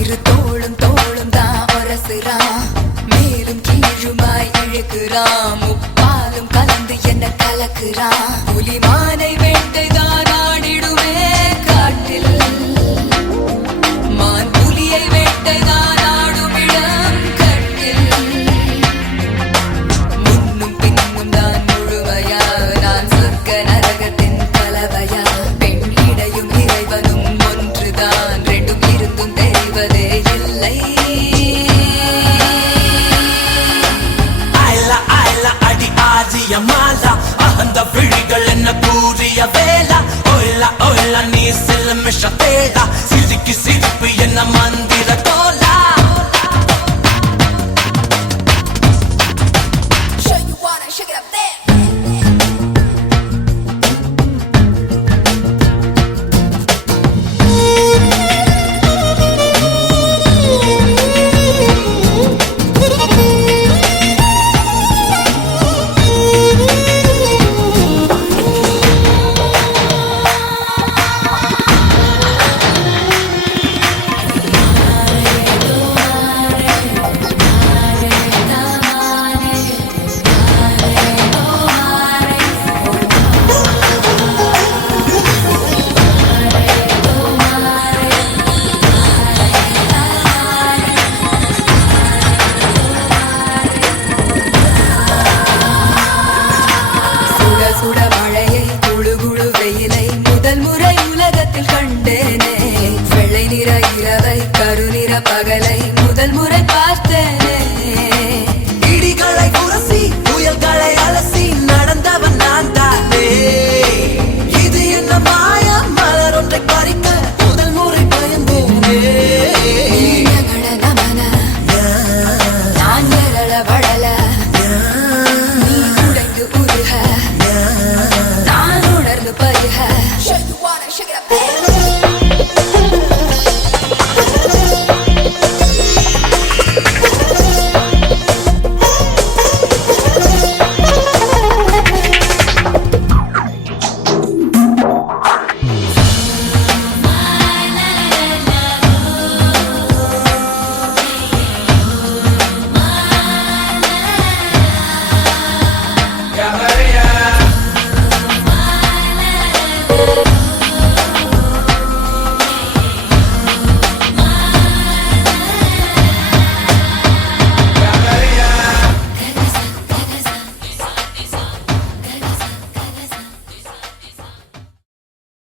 இரு தோளும் தோளும் தான் ஒரசுறான், மேலும் கீழுமாய் இழுக்கிறான், முப்பாலும் கலந்து என்ன கலக்குறான். புலிமானை வேட்டைதான் ஆடிடுவே காட்டில், மான் புலியை வேட்டைதான் ஆடும் இடம் கட்டில். முன்னும் பின்னும் தான் முழுமையா, நான் சொர்க்க நரகத்தின் கலவையா. பெண் இடையும் இறைவனும் ஒன்றுதான், ரெண்டும் இருந்தும் தெரிவதே இல்லை. மாலா அகந்த விழிகள் என்ன கூறிய வேளா, ஒயிலா ஒயிலா நீ சில மிஷ தேடா, சிரிக்கு சிரிப்பு என்ன மந்திர தோலா. சுட மழையை குழு குழு வெயிலை முதல் முறை உலகத்தில் கண்டேனே. வெள்ளை நிற இரவை கருநிற பகலை முதல் முறை பார்த்தேனே. இடிகளை உரசி புயல்களை அலசி நடந்தவன் நான் தானே. இது என்ன மாயம், மலர் ஒன்றை பறிக்க முதல் முறை பயந்தேனே. நமன நான் எழல வளல, நீ உடைந்து உருக